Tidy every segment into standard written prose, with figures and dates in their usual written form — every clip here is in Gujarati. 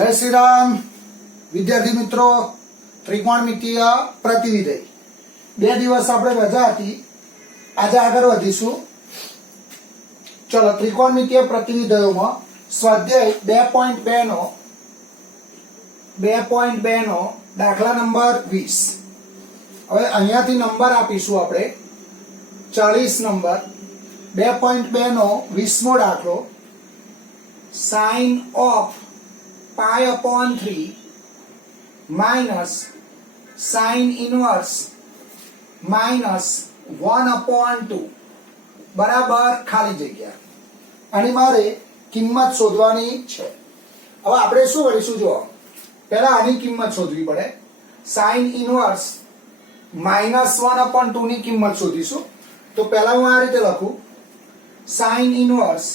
जय श्री राम विद्यार्थी मित्रों त्रिकोणमितीय प्रतिविधेय बे दिवस આપણે રજા હતી આજે આગળ વધીશું ચલો ત્રિકોણમિતીય પ્રતિવિધેયોમાં સ્વાધ્યાય 2.2 નો દાખલા નંબર 20 હવે અહીંયાથી નંબર આપીશું આપણે 40 નંબર 2.2 નો 20મો દાખલો sin of pi upon 3 minus sin inverse minus 1 upon 2 બરાબર ખાલી જગ્યા આની મારે કિંમત શોધવાની છે। હવે આપણે શું કરીશું જો પહેલા આની કિંમત શોધવી પડે sin inverse minus 1 upon 2 ની કિંમત શોધીશું। તો પહેલા હું આ રીતે લખું sin inverse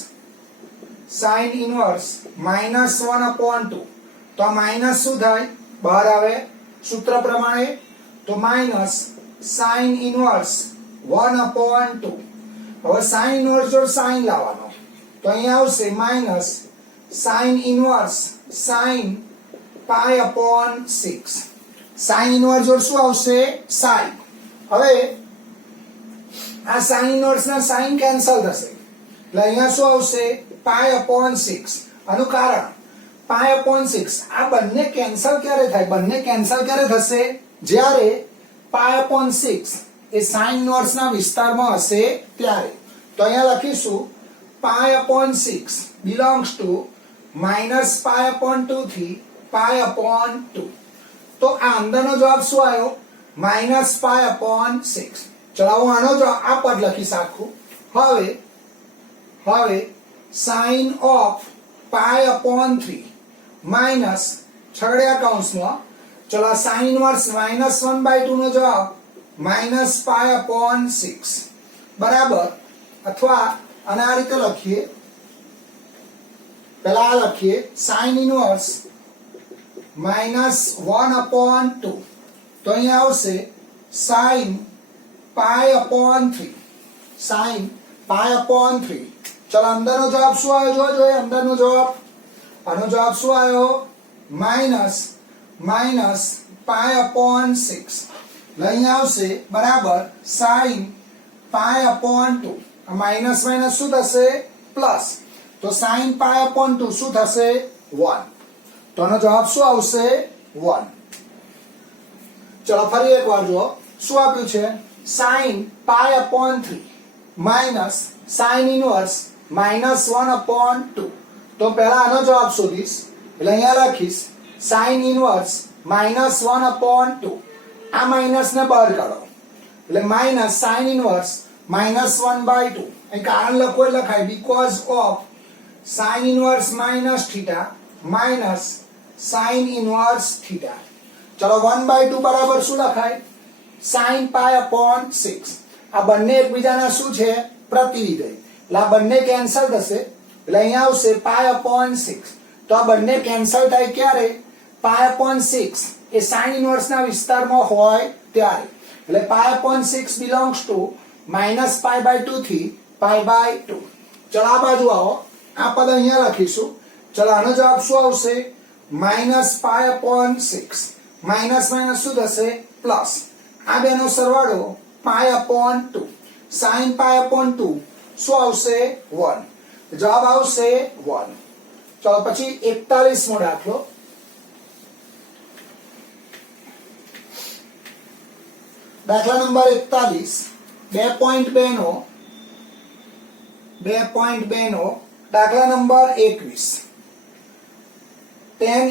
minus 1 upon 2 तो आ माइनस शू थाय बहार आवे सूत्र प्रमाणे तो माइनस sin इनवर्स 1 upon 2 હવે sin इनवर्स जोड़ sin लावानो तो અહીંયા આવશે minus sin inverse sin pi upon 6 sin inverse जोड़ શું આવશે sin હવે આ sin इनवर्स ना sin કેન્સલ થશે એટલે અહીંયા શું આવશે pi upon 6 આનું કારણ pi upon 6 આ બંને કેન્સલ ક્યારે થાય બંને કેન્સલ ક્યારે થશે જ્યારે pi upon 6 એ sin ઇનવર્સ ના વિસ્તારમાં હશે ત્યારે તો અહીંયા લખીશું pi upon 6 belongs to minus pi upon 2 થી pi upon 2 તો આ અંદરનો જવાબ શું આવ્યો minus pi upon 6 ચલો હું આનો જવાબ આ પદ લખી શકું હવે sin of pi upon 3 minus छगड़िया कौंस में चलो sin इनवर्स माइनस 1/2 नो जवाब माइनस पाई अपॉन 6 बराबर अथवा आने आ रीते लखीए पहला लखीए sin इनवर्स माइनस 1 अपॉन 2 तो अहींया आवशे sin pi upon 3 sin pi upon 3 चलो अंदर नो जवाब શું આવ્યો જો अंदर नो जवाब આનો જવાબ શું આવ્યો માઈનસ પાઈ અપોન 6 લઈ આવશે બરાબર sin પાઈ અપોન 2 આ માઈનસ માઈનસ શું થશે પ્લસ તો sin પાઈ અપોન 2 શું થશે 1 તો આનો જવાબ શું આવશે 1 ચલો ફરી એકવાર જો શું આપ્યું છે sin pi upon 3 minus sin inverse minus 1 upon 2 तो पहला आनो जवाब शोधीश એટલે અહીંયા લખીશ sin ઇનવર્સ minus 1 upon 2 આ માઈનસ ને બહાર કાઢો એટલે માઈનસ sin ઇનવર્સ minus 1/2 એ કારણ લખો એટલે લખાય because of sin inverse minus theta minus sin inverse theta ચલો 1/2 બરાબર શું લખાય sin pi upon 6 આ બંને એકબીજાના શું છે પ્રતિવિધેય એટલે આ બંને કેન્સલ થશે એટલે અહીંયા આવશે પાઈ અપોન 6 તો આ બંને કેન્સલ થાય ક્યારે પાઈ અપોન 6 એ sin ઇનવર્સ ના વિસ્તારમાં હોય ત્યારે એટલે પાઈ upon 6 belongs to minus pi/2 થી pi/2 ચલો આ બાજુ આવો આ પદ અહીંયા લખીશું ચલો આનો જવાબ શું આવશે minus pi upon 6 minus minus શું થશે પ્લસ આ બેનો સરવાળો પાઈ અપોન 2 sin pi upon 2 શું આવશે 1 जवाब आवशे 1 चलो પછી 41મો દાખલો દાખલા નંબર 41 2.2 નો દાખલા number 21 tan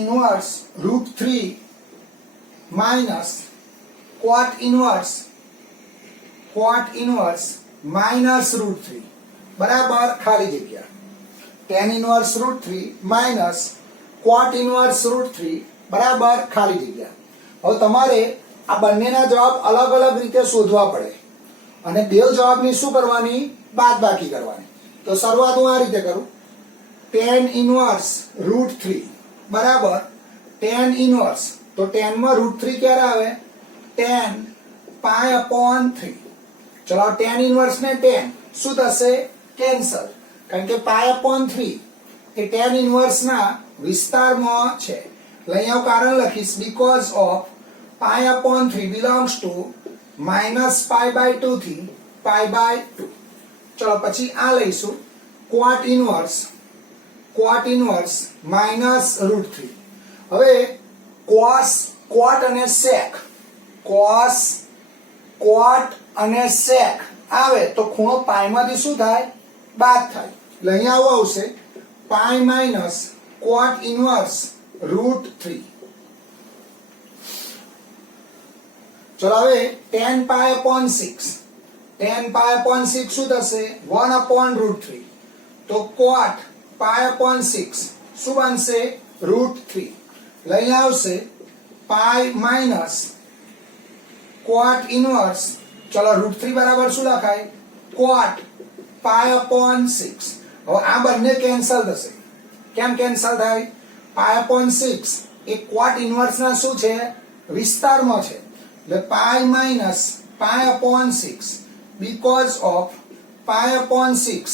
inverse √3 minus cot inverse minus √3 बराबर खाली जग्या tan inverse √3 minus cot inverse √3 बराबर खाली जग्या હવે તમારે આ બંનેના જવાબ અલગ અલગ રીતે શોધવા પડે અને બે જવાબની શું કરવાની બાદબાકી કરવાની તો શરૂઆત હું આ રીતે કરું tan इनवर्स √3 બરાબર tan इनवर्स તો tan માં √3 ક્યારે આવે tan pi upon 3 चलो tan इनवर्स ने tan શું થશે કેન્સલ કારણ કે પાઈ અપોન 3 એ tan ઇન્વર્સ ના વિસ્તારમાં છે એટલે અહીંયા હું કારણ લખીશ બીકોઝ ઓફ π/3 બિલોંગ્સ ટુ -π/2 થી π/2. ચલો પછી આ લઈશું cot ઇન્વર્સ -√3. હવે cot અને sec આવે તો ખૂણો પાઈ માંથી શું થાય બાદ થાય એટલે અહીંયા આવું આવશે π - cot ઇન્વર્સ √3. ચલો હવે tan π/6 શું થશે 1/√3 તો cot π/6 શું બનશે √3 એટલે અહીંયા આવશે π - cot ઇન્વર્સ ચલો √3 બરાબર શું લખાય cot π/6. હવે આ બંને કેન્સલ થશે કેમ કેન્સલ થાય π/6 એ cot ઇન્વર્સ ના શું છે વિસ્તારમાં છે એટલે π - π/6 because of π/6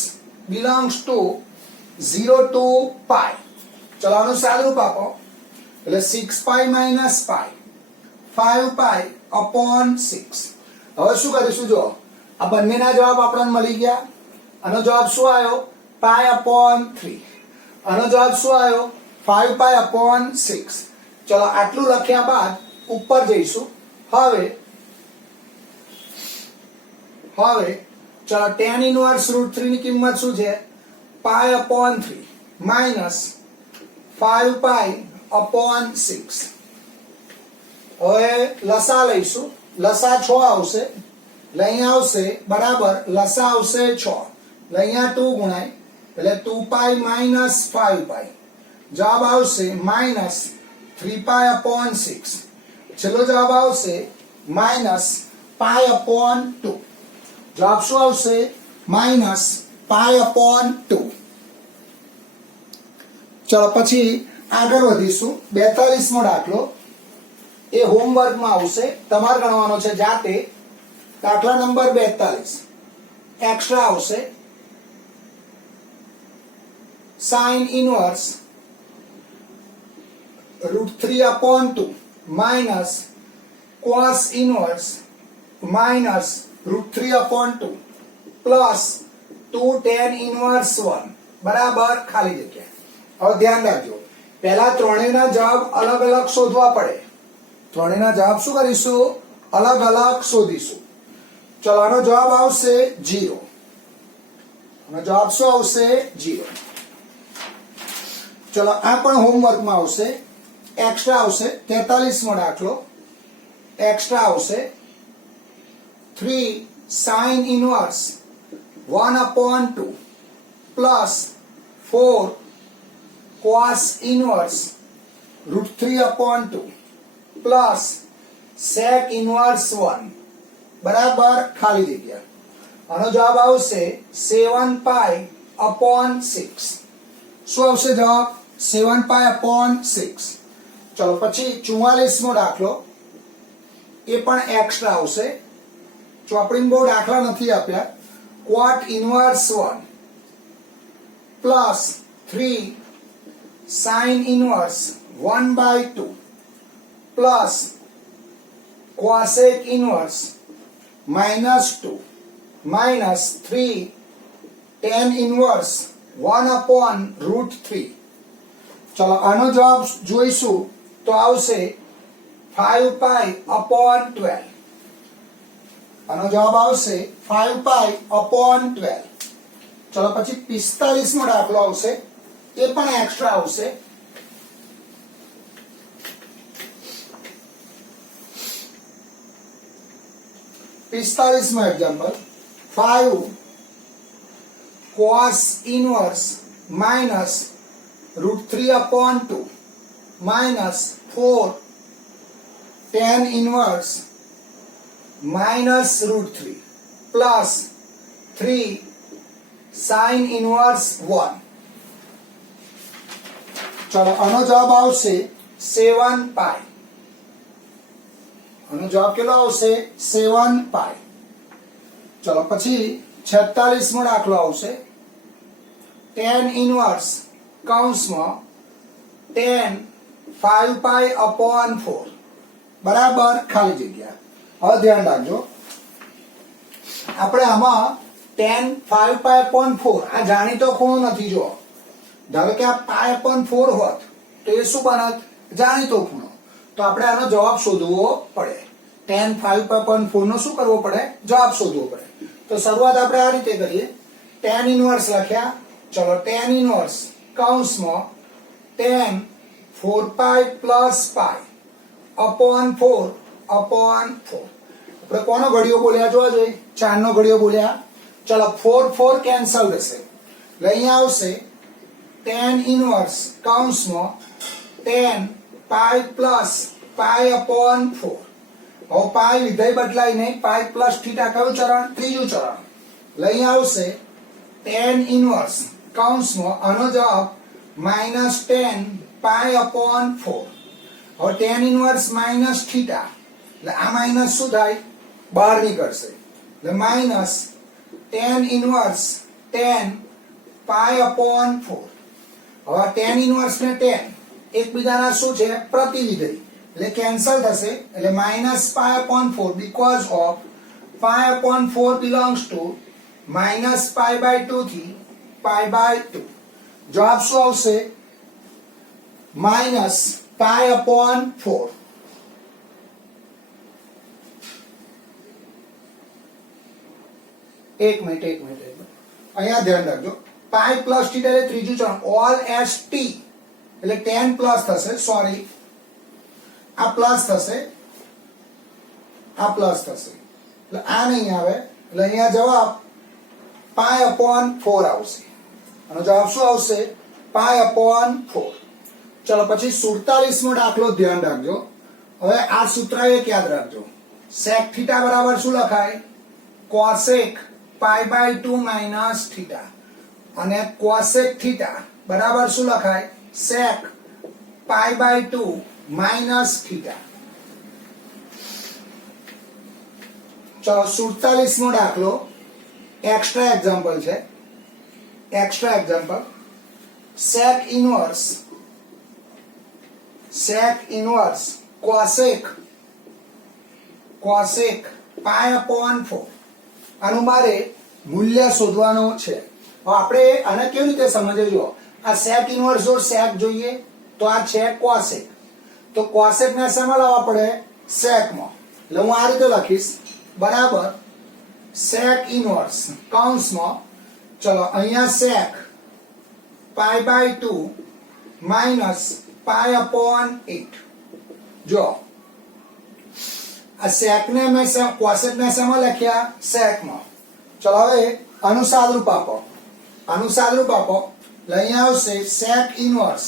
belongs to 0 to π. ચલો આનું સાદુરૂપ આપો એટલે 6π - π 5π/6. હવે શું કરીશું જો આ બંનેના જવાબ આપણને મળી ગયા. આનો જવાબ શું આવ્યો π/3. આનો જવાબ શું આવ્યો 5π/6. ચલો આટલું લખ્યા બાદ ઉપર જઈશું. હવે ચલો tan ઇન્વર્સ √3 ની કિંમત શું છે π/3 - 5π/6. હવે લસા લઈશું. લસા 6 આવશે એટલે અહીંયા આવશે બરાબર લસા આવશે 6 એટલે અહીંયા 2 ગુણાય એટલે 2π - 5π. જવાબ આવશે -3π/6. છેલ્લો જવાબ આવશે -π/2. જવાબ શું આવશે -π/2. ચલો પછી આગળ વધીશું. 42મો દાખલો એ હોમવર્કમાં આવશે, તમારે ગણવાનો છે જાતે. દાખલા નંબર 42 એક્સ્ટ્રા આવશે. sin inverse √3/2 minus cos inverse minus √3/2 plus 2 tan inverse 1 બરાબર ખાલી જગ્યા. હવે ધ્યાન રાખજો, પહેલા ત્રણેયના જવાબ અલગ અલગ શોધવા પડે. ત્રણેયના જવાબ શું કરીશું અલગ અલગ શોધીશું. ચલો આનો જવાબ આવશે 0. આનો જવાબ શું આવશે 0. ચલો આ પણ હોમવર્કમાં આવશે. એક્સ્ટ્રા આવશે 43મો દાખલો. એક્સ્ટ્રા આવશે 3 sin inverse 1/2 plus 4 cos inverse √3/2 plus sec inverse 1 બરાબર ખાલી જગ્યા. આનો જવાબ આવશે 7π/6. શું આવશે જવાબ 7π/6. ચલો પછી 44મો દાખલો એ પણ એક્સ્ટ્રા આવશે. ચોપડીમાં બહુ દાખલા નથી આપ્યા. cot inverse 1 plus 3 sin inverse 1/2 plus cosec inverse -2 minus 3 tan inverse 1/√3. ચલો આનો જવાબ જોઈશું તો આવશે 5π/12. આનો જવાબ આવશે 5π/12. ચલો પછી 45મો દાખલો આવશે, એ પણ એક્સ્ટ્રા આવશે. પિસ્તાલીસમો example 5 cos inverse minus √3/2 minus 4 tan inverse minus √3 plus 3 sin inverse 1. ચલો આનો જવાબ આવશે 7π. આનો જવાબ કેટલો આવશે 7π. ચલો પછી 46મો દાખલો આવશે. tan inverse કૌંસમાં tan 5 પાઈ અપોન 4 બરાબર ખાલી જગ્યા. હવે ધ્યાન રાખજો, આપણે આમાં tan 5 પાઈ અપોન 4 આ જાણીતો ખૂણો નથી. જો ધારો કે આ પાઈ અપોન 4 હોત તો એ શું બનત? જાણીતો ખૂણો. તો આપણે આનો જવાબ શોધવો પડે. tan 5 પાઈ અપોન 4 નો શું કરવો પડે? જવાબ શોધવો પડે. તો શરૂઆત આપણે આ રીતે કરીએ. tan ઇનવર્સ લખ્યા. ચલો tan ઇનવર્સ કૌંસમાં tan 4 pi plus pi upon 4 upon 4. આપણે કોનો ઘડિયો બોલ્યા જોવા જોઈએ? 4 નો ઘડિયો બોલ્યા. ચલો 4 4 કેન્સલ થશે એટલે અહીંયા આવશે tan ઇનવર્સ કૌંસમાં tan pi plus pi upon 4. હવે પાઈ વિધેય બદલાય નહીં. પાઈ પ્લસ થીટા કયું ચરણ? ત્રીજું ચરણ. એટલે અહીંયા આવશે tan ઇનવર્સ કૌંસમાં આનો જવાબ માઇનસ tan પાઈ અપોન 4. હવે tan ઇનવર્સ માઇનસ થીટા એટલે આ માઇનસ શું થાય? બહાર નીકળશે એટલે માઇનસ tan ઇનવર્સ tan પાઈ અપોન 4. હવે tan ઇનવર્સ ને tan એકબીજાના શું છે? પ્રતિવિધેય એટલે કેન્સલ થશે એટલે minus pi upon 4 because of pi upon 4 belongs to minus pi by 2 થી પાઈ બાય 2. જવાબ શું આવશે? Minus pi upon 4. એક મિનિટ અહીંયા ધ્યાન રાખજો. પાઈ પ્લસ થીટા એટલે ત્રીજું ચરણ. ઓલ એસ ટી એટલે tan પ્લસ થશે. સોરી, આ પ્લસ થશે, આ પ્લસ થશે એટલે આ નહીં આવે એટલે અહીંયા જવાબ પાઈ અપોન 4 આવશે. આનો જવાબ શું આવશે? પાઈ અપોન 4. ચલો પછી 47મો દાખલો ધ્યાન રાખજો. હવે આ સૂત્ર એક યાદ રાખજો. sec થીટા બરાબર શું લખાય? cosec pi by 2 minus theta. અને cosec થીટા બરાબર શું લખાય? sec pi by 2 minus theta. ચલો 47મો દાખલો એક્સ્ટ્રા એક્ઝામ્પલ છે. Extra example sec inverse cosec pi upon 4. આનું મારે મૂલ્ય શોધવાનું છે. હવે આપણે આને કેવી રીતે સમજે? જો આ sec ઇનવર્સ જો sec જોઈએ તો આ છે cosec. તો cosec ને શેમાં લાવવા પડે? sec માં. એટલે હું આ રીતે લખીશ બરાબર sec ઇનવર્સ કૌંસમાં ચલો અહીંયા sec pi by 2 minus pi upon 8. જો આ sec ને મેં cosec ને શેમાં લખ્યા? sec માં. ચલો હવે અનુસાદરૂપ આપો. અનુસાદરૂપ આપો એટલે અહીંયા આવશે sec ઇનવર્સ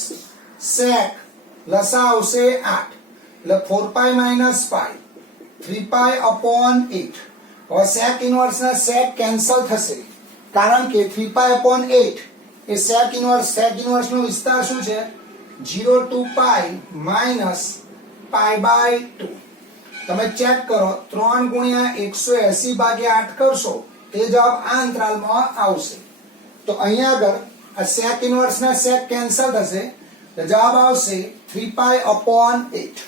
sec લસા આવશે 8 એટલે 4 પાઈ માઇનસ પાઈ 3 પાઈ અપોન 8. હવે sec ઇનવર્સ ના sec કેન્સલ થશે કારણ કે 3 પાઈ અપોન 8 એ sec ઇનવર્સ નો વિસ્તાર શું છે? 0 to pi minus pi by 2. તમે ચેક કરો 3 ગુણ્યા 180 ભાગ્યા 8 કરશો તે જવાબ આ અંતરાલમાં આવશે. તો અહીંયા આગળ આ sec ઇનવર્સ ના sec કેન્સલ થશે તો જવાબ આવશે 3 પાઈ અપોન 8.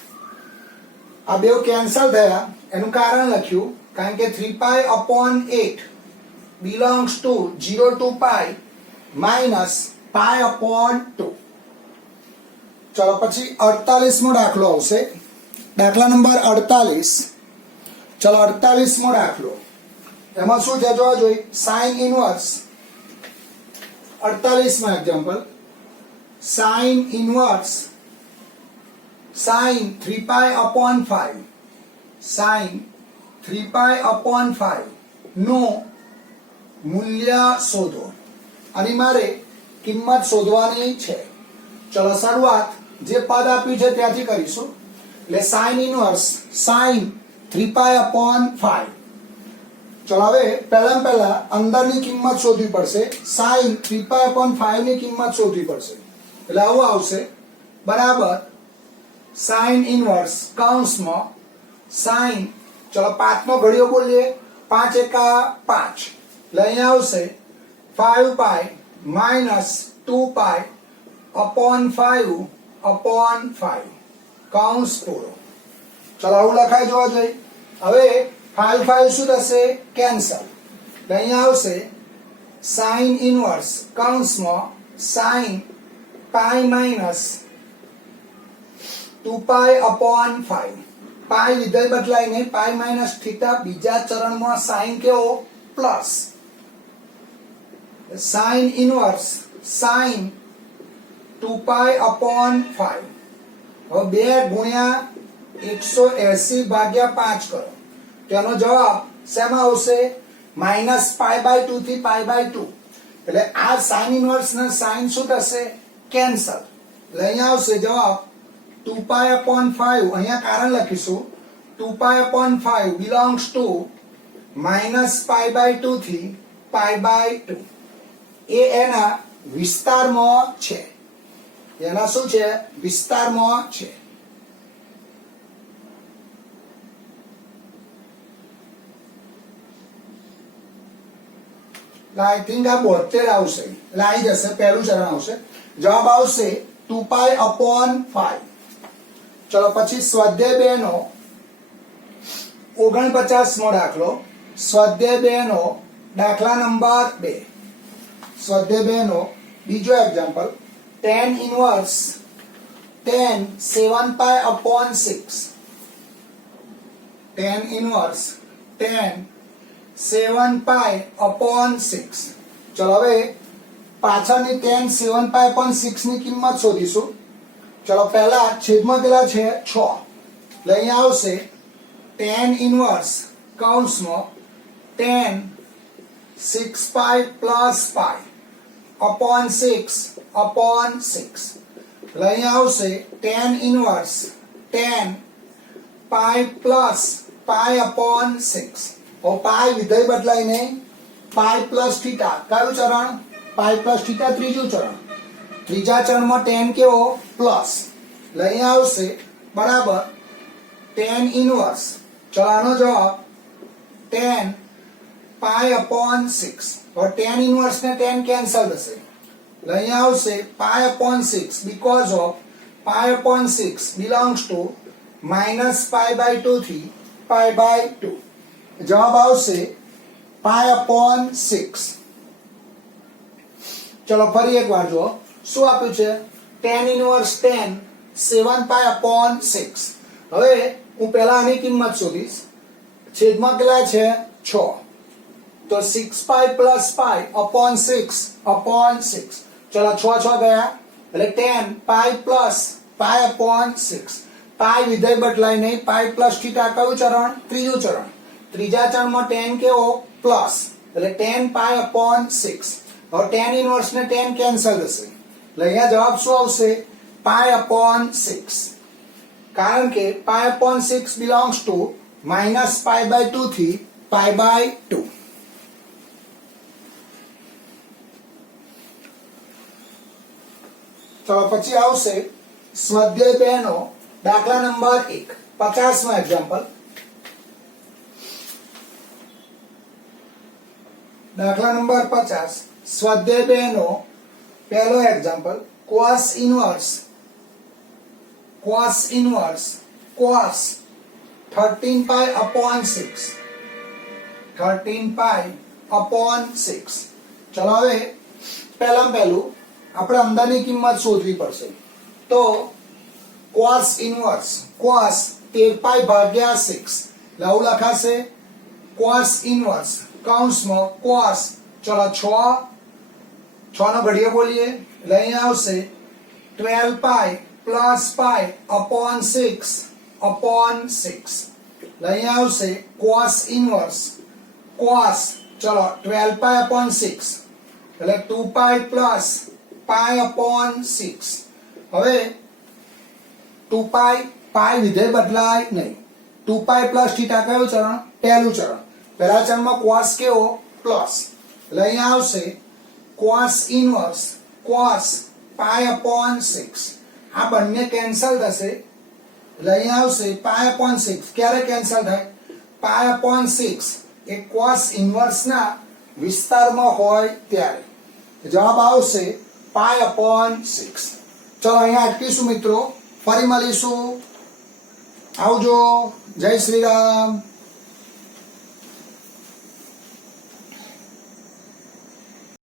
આ બે કેન્સલ થયા એનું કારણ લખ્યું કારણ કે 3 pi upon 8 belongs to 0 to pi minus pi upon 2. ચલો પછી 48મો દાખલો આવશે. દાખલા નંબર 48. ચલો 48મો દાખલો એમાં શું છે જોવા જોઈએ? sin ઇનવર્સ 48માં example sin inverse sin 3 pi upon 5 sin 3 pi upon 5 નો મૂલ્ય શોધો. અને મારે કિંમત શોધવાની છે. ચલો શરૂઆત જે પદ આપ્યું છે ત્યાંથી કરીશું. એટલે sin inverse sin 3 pi upon 5. ચલો હવે પહેલા અંદરની કિંમત શોધવી પડશે. sin 3 પાઈ અપોન 5 ની કિંમત શોધવી પડશે. એટલે આવું આવશે બરાબર sin ઇનવર્સ કૌંસમાં sin ચલો 5 નો ઘડિયો બોલીએ 5 એકા 5 એટલે અહીંયા આવશે 5 પાઈ માઇનસ 2 પાઈ अपॉन 5 કૌંસ પૂરો. ચલો આવું લખાઈ જોવા જોઈએ. હવે 5 શું થશે? કેન્સલ. એટલે અહીંયા આવશે સાઇન ઇનવર્સ કૌંસમાં સાઇન પાઈ માઇનસ 2 अपॉन 5. પાઈ વિધેય બદલાઈને પાઈ માઇનસ થીટા, બીજા ચરણમાં સાઇન કેવો? Plus. Sine inverse sine 2 upon 5. હવે 2 ગુણ્યા 180 ભાગ્યા 5 કરો. તેનો જવાબ શેમાં આવશે? -π/2 થી π/2. એટલે આ સાઇન ઇનવર્સ ના સાઇન શું થશે? કેન્સલ. એટલે અહીંયા આવશે જવાબ 2 अपॉन 5. અહીંયા કારણ લખીશું 2 अपॉन 5 belongs to -π/2 થી π/2. એ એના વિસ્તારમાં છે. એના શું છે? વિસ્તારમાં છે. આઈ થિંક આ 72 આવશે. એટલે આવી જશે, પહેલું ચરણ આવશે. જવાબ આવશે 2 अपॉन 5. ચલો પછી સ્વાધ્યાય 2 નો 49મો દાખલો. સ્વાધ્યાય 2 નો દાખલા નંબર 2. સ્વાધ્યાય 2 નો બીજો example. tan inverse tan 7π upon 6. tan inverse tan 7π upon 6. ચલો હવે પાછળની tan 7π अपॉन 6 ની કિંમત શોધીશું. ચલો પહેલા છેદમાં કેટલા છે? 6. એટલે અહીંયા આવશે tan ઇનવર્સ કૌંસમાં tan 6π પ્લસ π अपॉन 6 अपॉन 6. એટલે અહીંયા આવશે tan inverse tan pi plus pi upon 6. और पाई विधेय बदलाઈને पाई प्लस थीटा. કયું ચરણ? પાઈ પ્લસ થીટા ત્રીજું ચરણ. ત્રીજા ચરણમાં tan કેવો? પ્લસ. એટલે અહીંયા આવશે બરાબર tan ઇનવર્સ. ચલો આનો જવાબ tan પાઈ अपॉन 6. और tan ઇનવર્સ ને tan કેન્સલ થશે. એટલે અહીંયા આવશે pi upon 6 because of pi upon 6 belongs to -π/2 થી π/2. જવાબ આવશે પાઈ अपॉन 6. ચલો ફરી એકવાર જો શું આપ્યું છે? tan inverse tan 7π upon 6. હવે હું પહેલા આની કિંમત શોધીશ. છેદમાં કેટલા છે? 6. તો 6π પ્લસ π अपॉन 6 अपॉन 6. ચલો 6 ગયા એટલે tan pi plus pi upon 6. પાઈ વિધેય બદલાઈને પાઈ પ્લસ થીટા. કયું ચરણ? ત્રીજું ચરણ. ત્રીજા ચરણમાં tan કેવો? પ્લસ. એટલે tan પાઈ अपॉन 6. હવે tan ઇનવર્સ ને tan કેન્સલ થશે. એટલે અહીંયા જવાબ શું આવશે? Pi upon 6. કારણ કે પાઈ अपॉन 6 belongs to -π/2 થી π/2. ચલો પછી આવશે સ્વાધ્યાય 2 નો દાખલા નંબર 1. 50મો એક્ઝામ્પલ. દાખલા નંબર 50 સ્વાધ્યાય 2 નો પહેલો example. cos inverse cos 13π upon 6. 13π upon 6. ચલો હવે પહેલું આપણે અંદરની કિંમત શોધવી પડશે. તો cos ઇનવર્સ cos 13π ભાગ્યા 6. લાવું લખાશે cos ઇનવર્સ કૌંસમાં cos. ચલો 6 નો ઘડિયો બોલીએ એટલે અહીંયા આવશે 12π પ્લસ π अपॉन 6 अपॉन 6. એટલે અહીંયા આવશે cos ઇનવર્સ cos. ચલો 12π अपॉन 6 એટલે 2π પ્લસ પાઈ अपॉन 6. હવે 2π પાઈ વિધેય બદલાય નહીં. 2π પ્લસ થીટા કયું ચરણ? પહેલું ચરણ. પહેલા ચરણમાં cos કેવો? પ્લસ. એટલે અહીંયા આવશે cos ઇનવર્સ cos પાઈ अपॉन 6. આ બંને કેન્સલ થશે. એટલે અહીંયા આવશે પાઈ अपॉन 6. ક્યારે કેન્સલ થાય? પાઈ अपॉन 6 એ cos ઇનવર્સ ના વિસ્તારમાં હોય ત્યારે. જવાબ આવશે પાઈ अपॉन 6. ચલો અહીંયા અટકીશું મિત્રો, ફરી મળીશું. આવજો. જય શ્રી રામ.